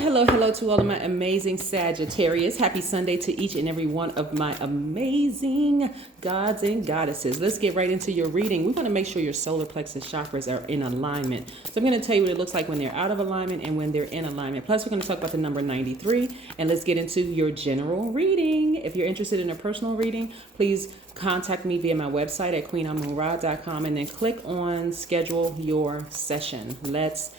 Hello to all of my amazing Sagittarius. Happy Sunday to each and every one of my amazing gods and goddesses. Let's get right into your reading. We're going to make sure your solar plexus chakras are in alignment. So I'm going to tell you what it looks like when they're out of alignment and when they're in alignment. Plus, we're going to talk about the number 93, and let's get into your general reading. If you're interested in a personal reading, please contact me via my website at queenamunra.com and then click on schedule your session. Let's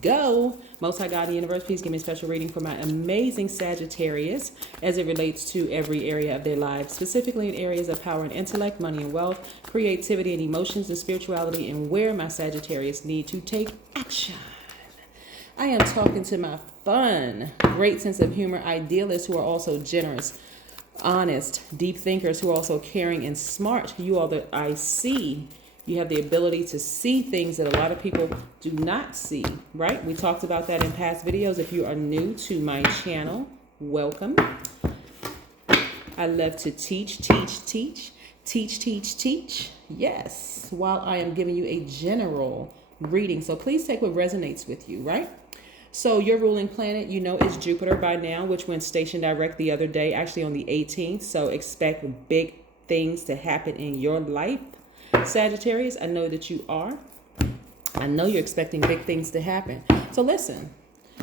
go. Most High God in the universe, please give me a special reading for my amazing Sagittarius as it relates to every area of their lives, specifically in areas of power and intellect, money and wealth, creativity and emotions and spirituality, and where my Sagittarius need to take action. I am talking to my fun, great sense of humor idealists who are also generous, honest, deep thinkers who are also caring and smart. You all that I see. You have the ability to see things that a lot of people do not see, right? We talked about that in past videos. If you are new to my channel, welcome. I love to teach. Yes, while I am giving you a general reading. So please take what resonates with you, right? So your ruling planet, you know, is Jupiter by now, which went station direct the other day, actually on the 18th. So expect big things to happen in your life. Sagittarius, I know that you are. I know you're expecting big things to happen. So listen,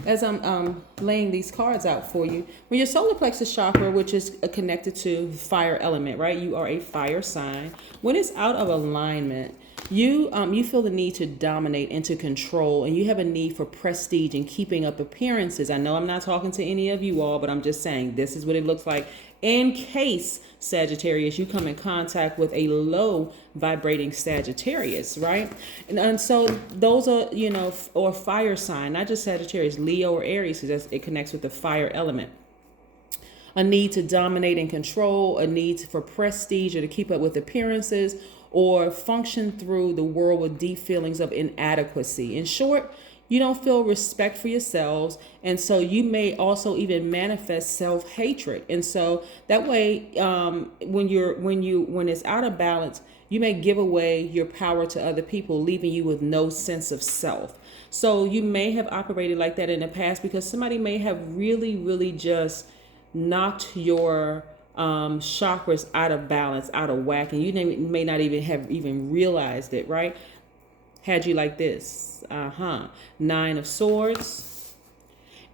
as I'm laying these cards out for you, when your solar plexus chakra, which is connected to fire element, right? You are a fire sign. When it's out of alignment, you feel the need to dominate and to control, and you have a need for prestige and keeping up appearances. I know I'm not talking to any of you all, but I'm just saying this is what it looks like in case, Sagittarius, you come in contact with a low vibrating Sagittarius, right? And so those are, you know, or fire sign, not just Sagittarius, Leo or Aries, because it connects with the fire element. A need to dominate and control, a need for prestige or to keep up with appearances, or function through the world with deep feelings of inadequacy. In short, you don't feel respect for yourselves, and so you may also even manifest self-hatred. And so that way, when it's out of balance, you may give away your power to other people, leaving you with no sense of self. So you may have operated like that in the past because somebody may have really just knocked your chakras out of balance, out of whack, and you may not even have realized it, right? Had you like this. 9 of Swords,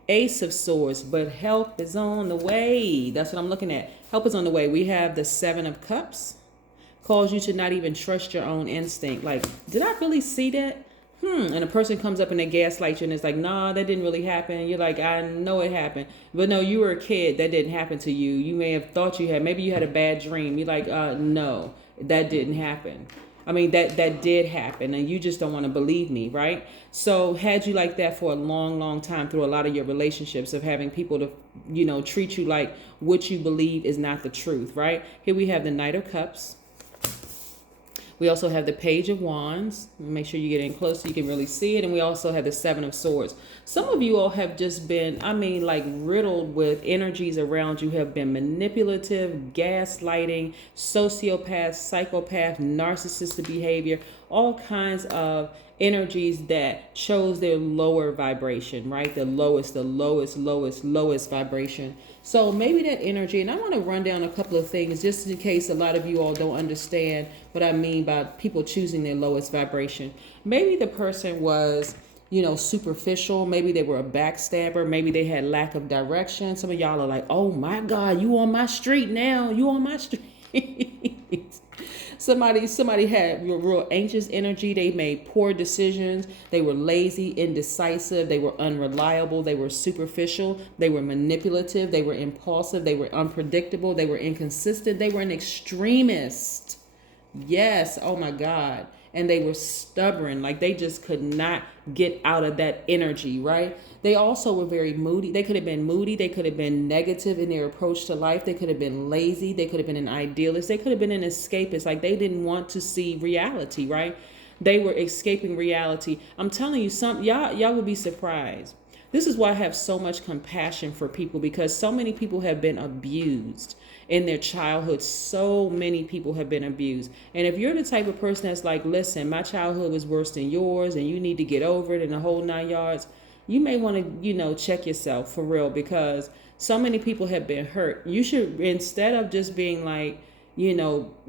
Ace of Swords, but help is on the way. That's what I'm looking at. Help is on the way. We have the 7 of Cups. Cause you to not even trust your own instinct. Like, did I really see that? And a person comes up and they gaslight you and it's like, nah, that didn't really happen. You're like, I know it happened. But no, you were a kid. That didn't happen to you. You may have thought you had. Maybe you had a bad dream. You're like, no, that didn't happen. I mean, that did happen, and you just don't want to believe me, right? So had you like that for a long time through a lot of your relationships of having people to, you know, treat you like what you believe is not the truth, right? Here we have the Knight of Cups. We also have the Page of Wands. Make sure you get in close so you can really see it. And we also have the 7 of Swords. Some of you all have just been, like riddled with energies around you, have been manipulative, gaslighting, sociopath, psychopath, narcissistic behavior, all kinds of energies that shows their lower vibration, right? The lowest vibration. So maybe that energy, and I want to run down a couple of things just in case a lot of you all don't understand what I mean by people choosing their lowest vibration. Maybe the person was, you know, superficial. Maybe they were a backstabber. Maybe they had lack of direction. Some of y'all are like, oh my God, you on my street now. You on my street. Somebody had real anxious energy. They made poor decisions. They were lazy, indecisive. They were unreliable. They were superficial. They were manipulative. They were impulsive. They were unpredictable. They were inconsistent. They were an extremist. Yes. Oh my God. And they were stubborn. Like they just could not get out of that energy, right? They also were very moody. They could have been moody. They could have been negative in their approach to life. They could have been lazy. They could have been an idealist. They could have been an escapist. Like they didn't want to see reality, right? They were escaping reality. I'm telling you, y'all would be surprised. This is why I have so much compassion for people, because so many people have been abused in their childhood. So many people have been abused. And if you're the type of person that's like, listen, my childhood was worse than yours and you need to get over it and the whole 9 yards, you may want to, check yourself for real, because so many people have been hurt. You should, instead of just being like,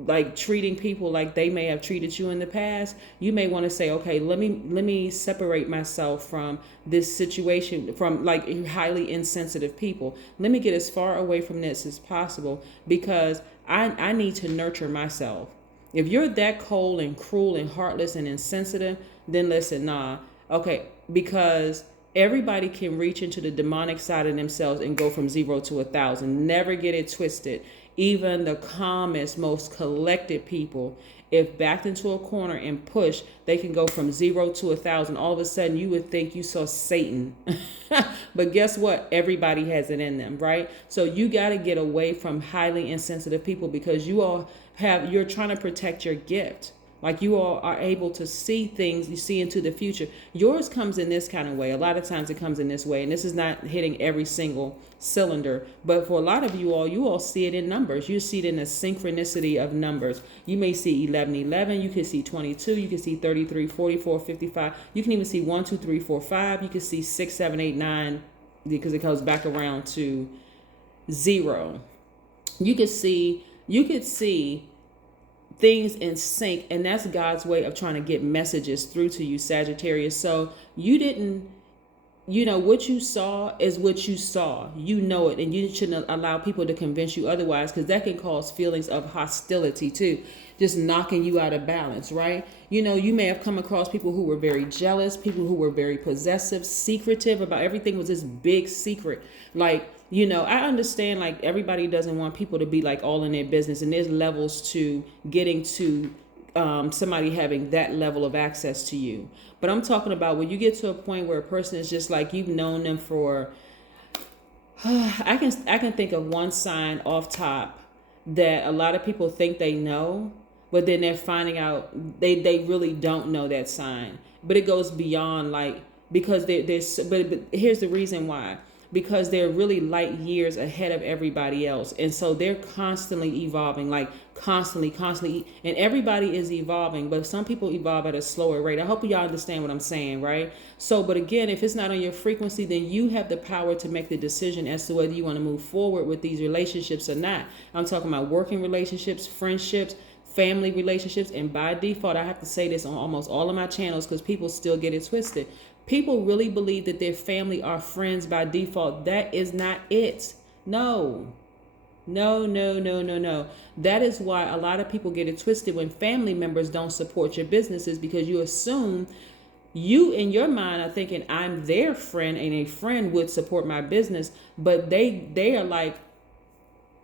like treating people like they may have treated you in the past, you may want to say, okay, let me separate myself from this situation, from like highly insensitive people. Let me get as far away from this as possible, because I need to nurture myself. If you're that cold and cruel and heartless and insensitive, then listen, nah, okay, because everybody can reach into the demonic side of themselves and go from 0 to 1,000. Never get it twisted. Even the calmest, most collected people, if backed into a corner and pushed, they can go from 0 to 1,000. All of a sudden, you would think you saw Satan. But guess what? Everybody has it in them, right? So you got to get away from highly insensitive people, because you're trying to protect your gift. Like, you all are able to see things, you see into the future. Yours comes in this kind of way. A lot of times it comes in this way. And this is not hitting every single cylinder. But for a lot of you all see it in numbers. You see it in the synchronicity of numbers. You may see 1111. You can see 22. You can see 33, 44, 55. You can even see 1, 2, 3, 4, 5. You can see 6, 7, 8, 9, because it goes back around to 0. You could see things in sync, and that's God's way of trying to get messages through to you, Sagittarius. So you didn't, what you saw is what you saw. You know it, and you shouldn't allow people to convince you otherwise, because that can cause feelings of hostility too, just knocking you out of balance, right? You may have come across people who were very jealous, people who were very possessive, secretive about everything, was this big secret. Like, I understand, like, everybody doesn't want people to be like all in their business, and there's levels to getting to somebody having that level of access to you. But I'm talking about when you get to a point where a person is just like, you've known them for, I can think of one sign off top that a lot of people think they know, but then they're finding out they really don't know that sign. But it goes beyond, like, because but here's the reason why. Because they're really light years ahead of everybody else. And so they're constantly evolving, like constantly. And everybody is evolving, but some people evolve at a slower rate. I hope y'all understand what I'm saying, right? So, but again, if it's not on your frequency, then you have the power to make the decision as to whether you want to move forward with these relationships or not. I'm talking about working relationships, friendships, family relationships. And by default, I have to say this on almost all of my channels, because people still get it twisted. People really believe that their family are friends by default. That is not it. No. That is why a lot of people get it twisted when family members don't support your businesses, because you assume, you in your mind are thinking, I'm their friend and a friend would support my business. But they are like,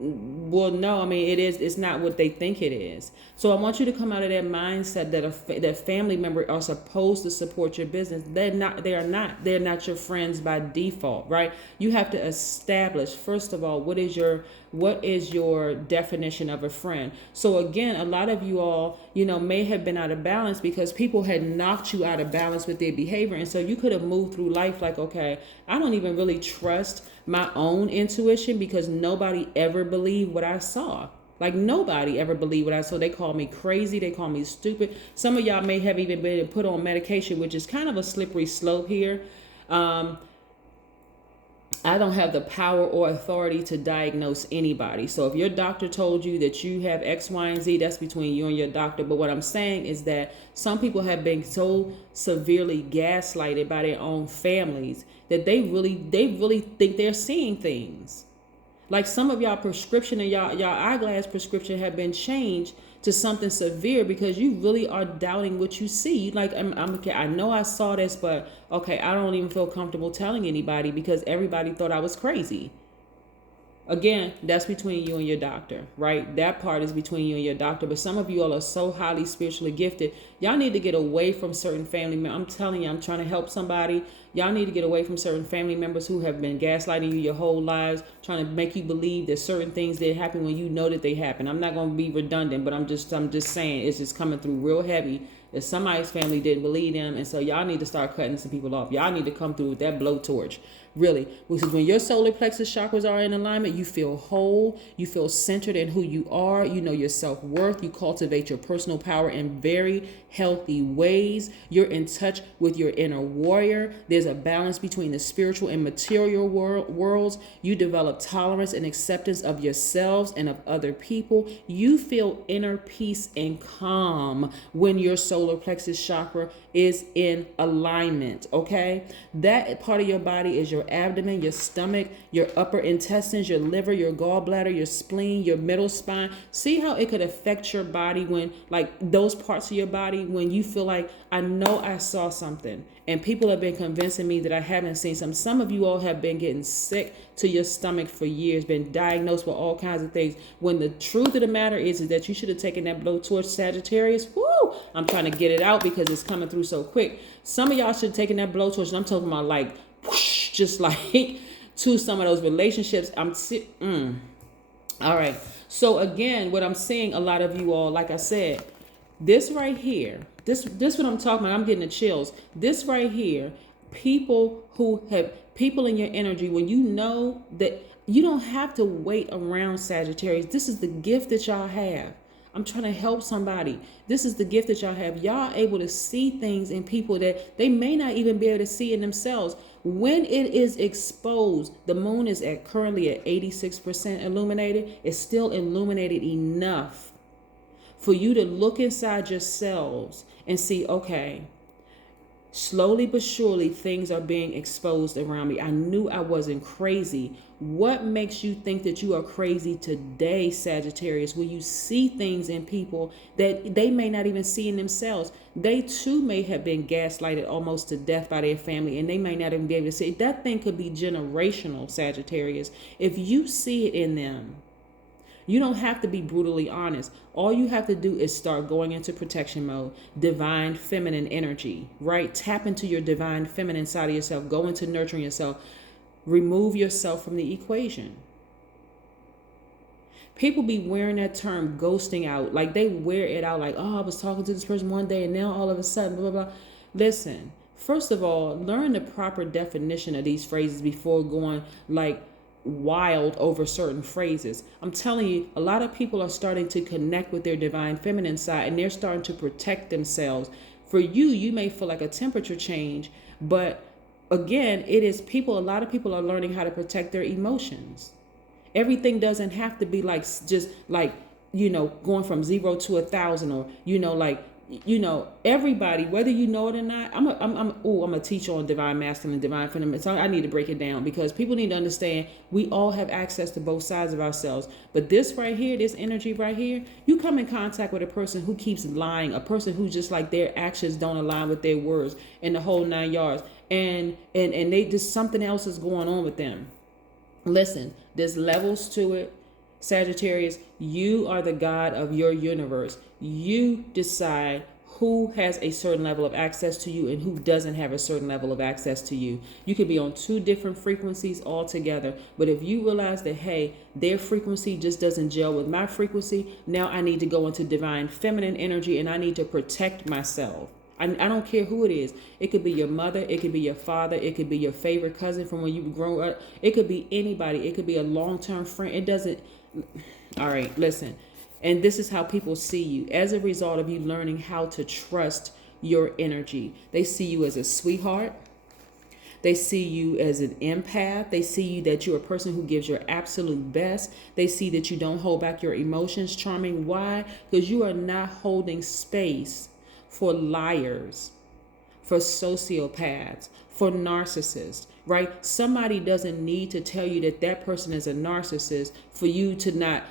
well, no, I mean, it's not what they think it is. So I want you to come out of that mindset that family members are supposed to support your business. They're not your friends by default, right? You have to establish, first of all, what is your definition of a friend. So again, a lot of you all, may have been out of balance because people had knocked you out of balance with their behavior. And so you could have moved through life like, okay, I don't even really trust my own intuition, because nobody ever believed what I saw. Like, nobody ever believed what I saw. They call me crazy. They call me stupid. Some of y'all may have even been put on medication, which is kind of a slippery slope here. I don't have the power or authority to diagnose anybody. So if your doctor told you that you have X, Y, and Z, that's between you and your doctor. But what I'm saying is that some people have been so severely gaslighted by their own families that they really think they're seeing things. Like, some of y'all prescription and y'all eyeglass prescription have been changed to something severe because you really are doubting what you see. Like, I'm okay, I know I saw this, but okay, I don't even feel comfortable telling anybody because everybody thought I was crazy. Again, that's between you and your doctor, right? That part is between you and your doctor. But some of you all are so highly spiritually gifted. Y'all need to get away from certain family members. I'm telling you, I'm trying to help somebody. Y'all need to get away from certain family members who have been gaslighting you your whole lives, trying to make you believe that certain things that happen when you know that they happen. I'm not going to be redundant, but I'm just saying it's just coming through real heavy that somebody's family didn't believe them. And so y'all need to start cutting some people off. Y'all need to come through with that blowtorch, Really, because when your solar plexus chakras are in alignment, you feel whole, you feel centered in who you are, you know your self-worth, you cultivate your personal power in very healthy ways. You're in touch with your inner warrior. There's a balance between the spiritual and material worlds. You develop tolerance and acceptance of yourselves and of other people. You feel inner peace and calm when your solar plexus chakra is in alignment, okay? That part of your body is your abdomen, your stomach, your upper intestines, your liver, your gallbladder, your spleen, your middle spine. See how it could affect your body when, like, those parts of your body, when you feel like, I know I saw something, and people have been convincing me that I haven't seen something. Some of you all have been getting sick to your stomach for years, been diagnosed with all kinds of things, when the truth of the matter is that you should have taken that blowtorch, Sagittarius. Woo! I'm trying to get it out because it's coming through so quick. Some of y'all should have taken that blowtorch, and I'm talking about like, whoosh, just like to some of those relationships. All right. So again, what I'm seeing, a lot of you all, like I said, this right here, this what I'm talking about, I'm getting the chills. This right here, people in your energy, when you know that you don't have to wait around, Sagittarius. This is the gift that y'all have. I'm trying to help somebody. This is the gift that y'all have. Y'all able to see things in people that they may not even be able to see in themselves. When it is exposed, the moon is currently at 86% illuminated. It's still illuminated enough for you to look inside yourselves and see, okay, slowly but surely things are being exposed around me. I knew I wasn't crazy. What makes you think that you are crazy today, Sagittarius, when you see things in people that they may not even see in themselves? They too may have been gaslighted almost to death by their family, and they may not even be able to see it. That thing could be generational, Sagittarius. If you see it in them, you don't have to be brutally honest. All you have to do is start going into protection mode, divine feminine energy, right? Tap into your divine feminine side of yourself. Go into nurturing yourself. Remove yourself from the equation. People be wearing that term ghosting out. Like they wear it out like, oh, I was talking to this person one day and now all of a sudden, blah, blah, blah. Listen, first of all, learn the proper definition of these phrases before going like wild over certain phrases. I'm telling you, a lot of people are starting to connect with their divine feminine side, and they're starting to protect themselves. For you, you may feel like a temperature change, but again, it is people, a lot of people are learning how to protect their emotions. Everything doesn't have to be like, just like, going from 0 to 1,000, or, everybody, whether you know it or not. I'm a teacher on divine masculine and divine feminine. So I need to break it down because people need to understand we all have access to both sides of ourselves. But this right here, this energy right here, you come in contact with a person who keeps lying, a person who just like their actions don't align with their words, and the whole 9 yards. And they just, something else is going on with them. Listen, there's levels to it. Sagittarius, you are the God of your universe. You decide who has a certain level of access to you and who doesn't have a certain level of access to you. You could be on 2 different frequencies altogether. But if you realize that, hey, their frequency just doesn't gel with my frequency, now I need to go into divine feminine energy and I need to protect myself. I don't care who it is. It could be your mother. It could be your father. It could be your favorite cousin from when you grew up. It could be anybody. It could be a long-term friend. It doesn't. All right, listen. And this is how people see you as a result of you learning how to trust your energy. They see you as a sweetheart. They see you as an empath. They see you that you're a person who gives your absolute best. They see that you don't hold back your emotions. Charming. Why? Because you are not holding space for liars, for sociopaths, for narcissists, right? Somebody doesn't need to tell you that that person is a narcissist for you to not,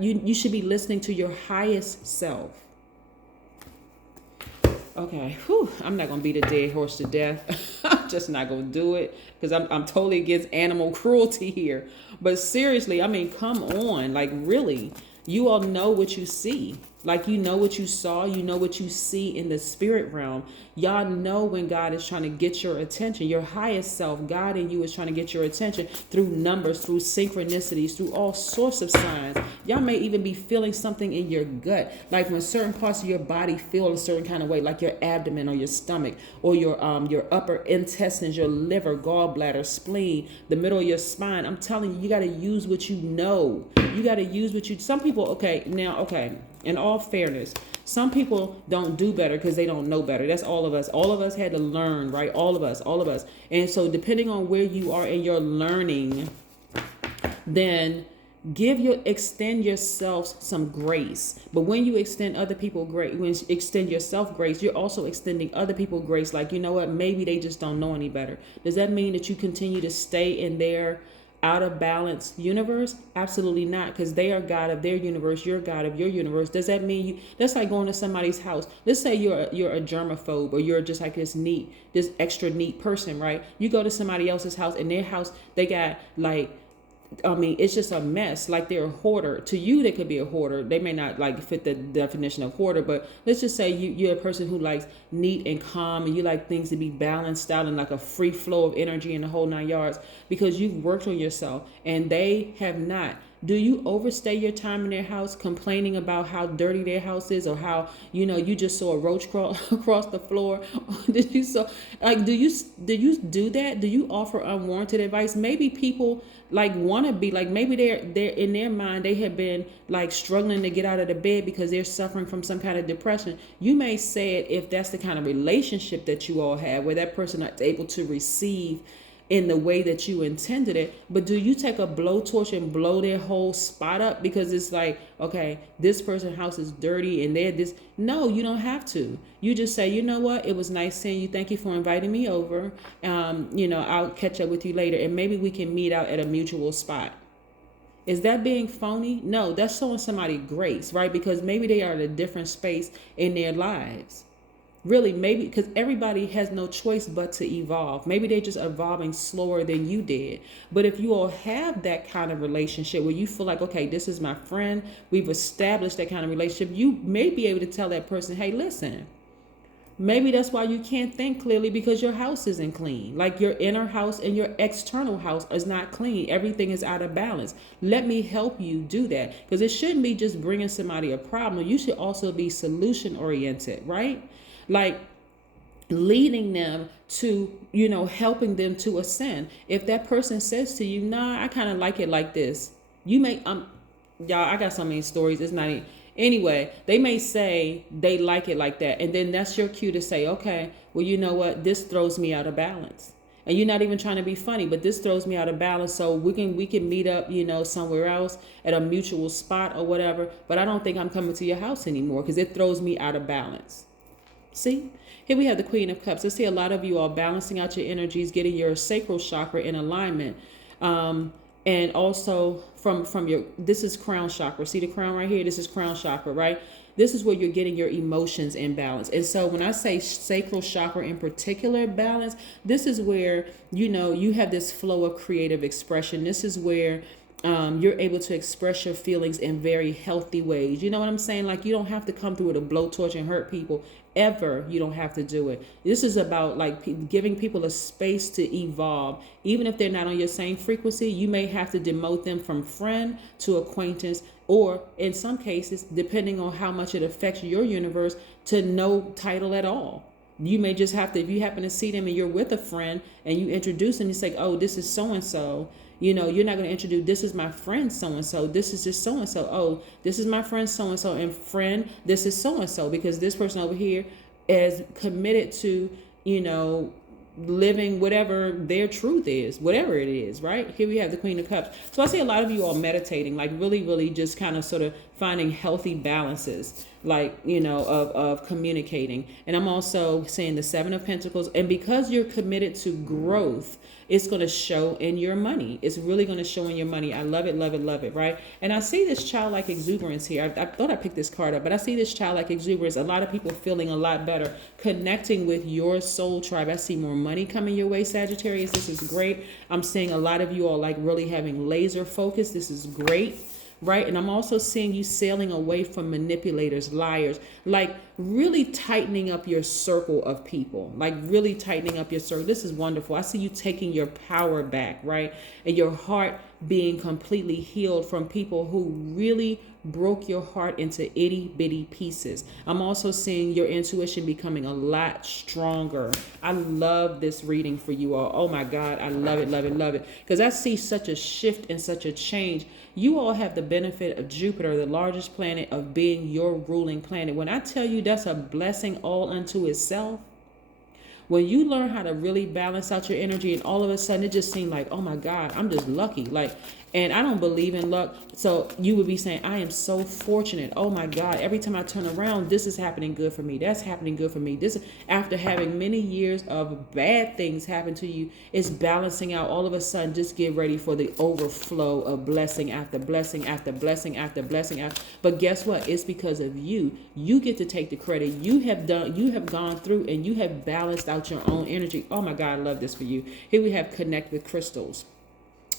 you should be listening to your highest self. Okay, I'm not going to beat a dead horse to death. I'm just not going to do it because I'm totally against animal cruelty here. But seriously, I mean, come on, like really, you all know what you see, Like, you know what you saw, you know what you see in the spirit realm. Y'all know when God is trying to get your attention. Your highest self, God in you, is trying to get your attention through numbers, through synchronicities, through all sorts of signs. Y'all may even be feeling something in your gut, like when certain parts of your body feel a certain kind of way, like your abdomen or your stomach or your upper intestines, your liver, gallbladder, spleen, the middle of your spine. I'm telling you, you got to use what you know. You got to use what you. Some people, okay, in all fairness, some people don't do better because they don't know better. That's all of us. All of us had to learn, right? All of us. And so depending on where you are in your learning, then extend yourself some grace. But when you extend other people grace, when you extend yourself grace, you're also extending other people grace. Like, you know what? Maybe they just don't know any better. Does that mean that you continue to stay in their out of balance universe? Absolutely not, because they are God of their universe, you're God of your universe. Does that mean that's like going to somebody's house? Let's say you're a germaphobe, or you're just like this extra neat person, right? You go to somebody else's house, and their house, they got like, it's just a mess. Like, they're a hoarder. To you, they could be a hoarder. They may not like fit the definition of hoarder, but let's just say you're a person who likes neat and calm, and you like things to be balanced out and like a free flow of energy in the whole 9 yards, because you've worked on yourself and they have not. Do you overstay your time in their house complaining about how dirty their house is, or how, you just saw a roach crawl across the floor? Did you do you do that? Do you offer unwarranted advice? Maybe people like want to be like, maybe they're in their mind, they have been like struggling to get out of the bed because they're suffering from some kind of depression. You may say it if that's the kind of relationship that you all have, where that person is able to receive in the way that you intended it. But do you take a blowtorch and blow their whole spot up because it's like, okay, this person's house is dirty and they're this? No, you don't have to. You just say, you know what, it was nice seeing you, thank you for inviting me over. I'll catch up with you later, and maybe we can meet out at a mutual spot. Is that being phony? No, that's showing somebody grace, right? Because maybe they are at a different space in their lives. Really, maybe because everybody has no choice but to evolve. Maybe they're just evolving slower than you did. But if you all have that kind of relationship where you feel like, okay, this is my friend, we've established that kind of relationship, you may be able to tell that person, hey, listen, maybe that's why you can't think clearly, because your house isn't clean. Like, your inner house and your external house is not clean. Everything is out of balance. Let me help you do that, because it shouldn't be just bringing somebody a problem. You should also be solution oriented, right? Like, leading them to, helping them to ascend. If that person says to you, nah, I kind of like it like this, you may, y'all, I got so many stories. It's not anyway, they may say they like it like that. And then that's your cue to say, okay, well, you know what? This throws me out of balance. And you're not even trying to be funny, but this throws me out of balance. So we can meet up, somewhere else at a mutual spot or whatever. But I don't think I'm coming to your house anymore because it throws me out of balance. See, here we have the Queen of Cups. I see a lot of you are balancing out your energies, getting your sacral chakra in alignment. And also from your, this is crown chakra. See the crown right here? This is crown chakra, right? This is where you're getting your emotions in balance. And so when I say sacral chakra in particular balance, this is where, you have this flow of creative expression. This is where you're able to express your feelings in very healthy ways. You know what I'm saying? Like, you don't have to come through with a blowtorch and hurt people. Ever. You don't have to do it. This is about like giving people a space to evolve. Even if they're not on your same frequency, you may have to demote them from friend to acquaintance, or in some cases, depending on how much it affects your universe, to no title at all. You may just have to, if you happen to see them and you're with a friend and you introduce them, you say, oh, this is so-and-so. You're not going to introduce, this is my friend so-and-so. This is just so-and-so. Oh, this is my friend so-and-so, and friend, this is so-and-so, because this person over here is committed to, living whatever their truth is, whatever it is, right? Here we have the Queen of Cups. So I see a lot of you are meditating, like really, really just kind of sort of finding healthy balances, like, of communicating. And I'm also seeing the Seven of Pentacles. And because you're committed to growth, it's going to show in your money. It's really going to show in your money. I love it, love it, love it, right? And I see this childlike exuberance here. I thought I picked this card up, but I see this childlike exuberance. A lot of people feeling a lot better, connecting with your soul tribe. I see more money coming your way, Sagittarius. This is great. I'm seeing a lot of you all like really having laser focus. This is great. right? And I'm also seeing you sailing away from manipulators, liars, like really tightening up your circle of people, like really tightening up your circle. This is wonderful. I see you taking your power back, right? And your heart being completely healed from people who really broke your heart into itty bitty pieces. I'm also seeing your intuition becoming a lot stronger. I love this reading for you all. Oh my God, I love it, love it, love it. Because I see such a shift and such a change. You all have the benefit of Jupiter, the largest planet, of being your ruling planet. When I tell you that's a blessing all unto itself, when you learn how to really balance out your energy, and all of a sudden it just seemed like, oh my God, I'm just lucky. Like, and I don't believe in luck. So you would be saying, I am so fortunate. Oh my God, every time I turn around, this is happening good for me. That's happening good for me. This, after having many years of bad things happen to you, it's balancing out. All of a sudden, just get ready for the overflow of blessing after blessing after blessing after blessing after. But guess what? It's because of you. You get to take the credit. You have gone through and you have balanced out your own energy. Oh my God, I love this for you. Here we have connect with crystals.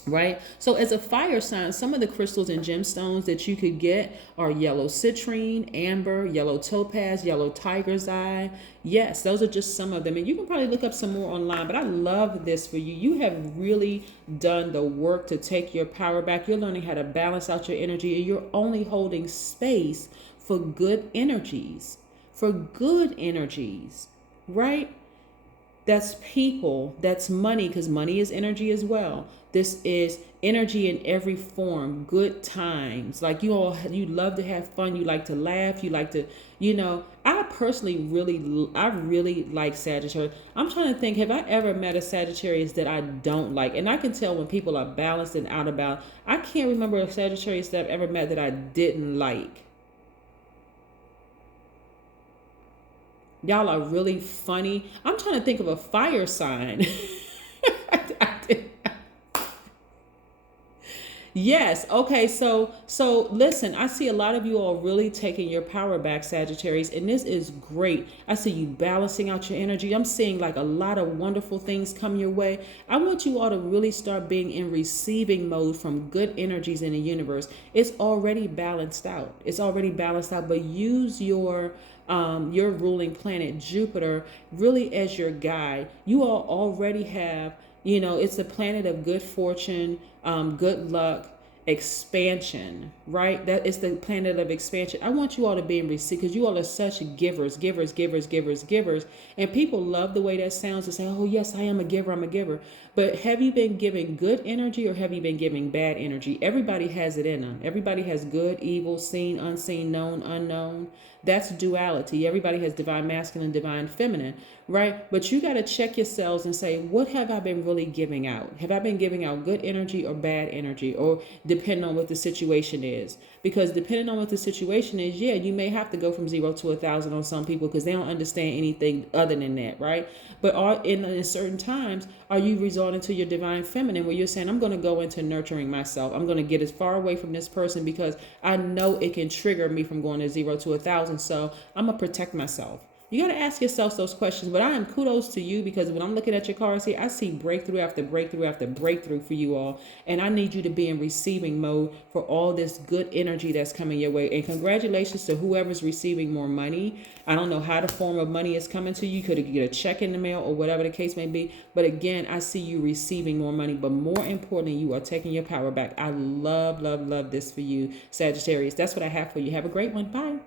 Right? So as a fire sign, some of the crystals and gemstones that you could get are yellow citrine, amber, yellow topaz, yellow tiger's eye. Yes, those are just some of them. And you can probably look up some more online, but I love this for you. You have really done the work to take your power back. You're learning how to balance out your energy, and you're only holding space for good energies, right? That's people, that's money, because money is energy as well. This is energy in every form, good times. Like you love to have fun. You like to laugh. You like to, I personally really like Sagittarius. I'm trying to think, have I ever met a Sagittarius that I don't like? And I can tell when people are balanced and out about. I can't remember a Sagittarius that I've ever met that I didn't like. Y'all are really funny. I'm trying to think of a fire sign. Yes. Okay. So listen, I see a lot of you all really taking your power back, Sagittarius, and this is great. I see you balancing out your energy. I'm seeing like a lot of wonderful things come your way. I want you all to really start being in receiving mode from good energies in the universe. It's already balanced out. But use your ruling planet, Jupiter, really as your guide. You all already have, it's a planet of good fortune, good luck, expansion, right? That is the planet of expansion. I want you all to be in receipt, because you all are such givers. And people love the way that sounds, to say, oh yes, I am a giver. But have you been giving good energy, or have you been giving bad energy? Everybody has it in them. Everybody has good, evil, seen, unseen, known, unknown. That's duality. Everybody has divine masculine, divine feminine, right? But you got to check yourselves and say, what have I been really giving out? Have I been giving out good energy or bad energy? Or depending on what the situation is. Because depending on what the situation is, yeah, you may have to go from 0 to 1,000 on some people, because they don't understand anything other than that, right? But in certain times, are you resorting to your divine feminine, where you're saying, I'm going to go into nurturing myself. I'm going to get as far away from this person because I know it can trigger me from going to 0 to 1,000. So I'm going to protect myself. You got to ask yourself those questions. But I am kudos to you, because when I'm looking at your cards here, I see breakthrough after breakthrough after breakthrough for you all. And I need you to be in receiving mode for all this good energy that's coming your way. And congratulations to whoever's receiving more money. I don't know how the form of money is coming to you. You could get a check in the mail or whatever the case may be. But again, I see you receiving more money. But more importantly, you are taking your power back. I love this for you, Sagittarius. That's what I have for you. Have a great one. Bye.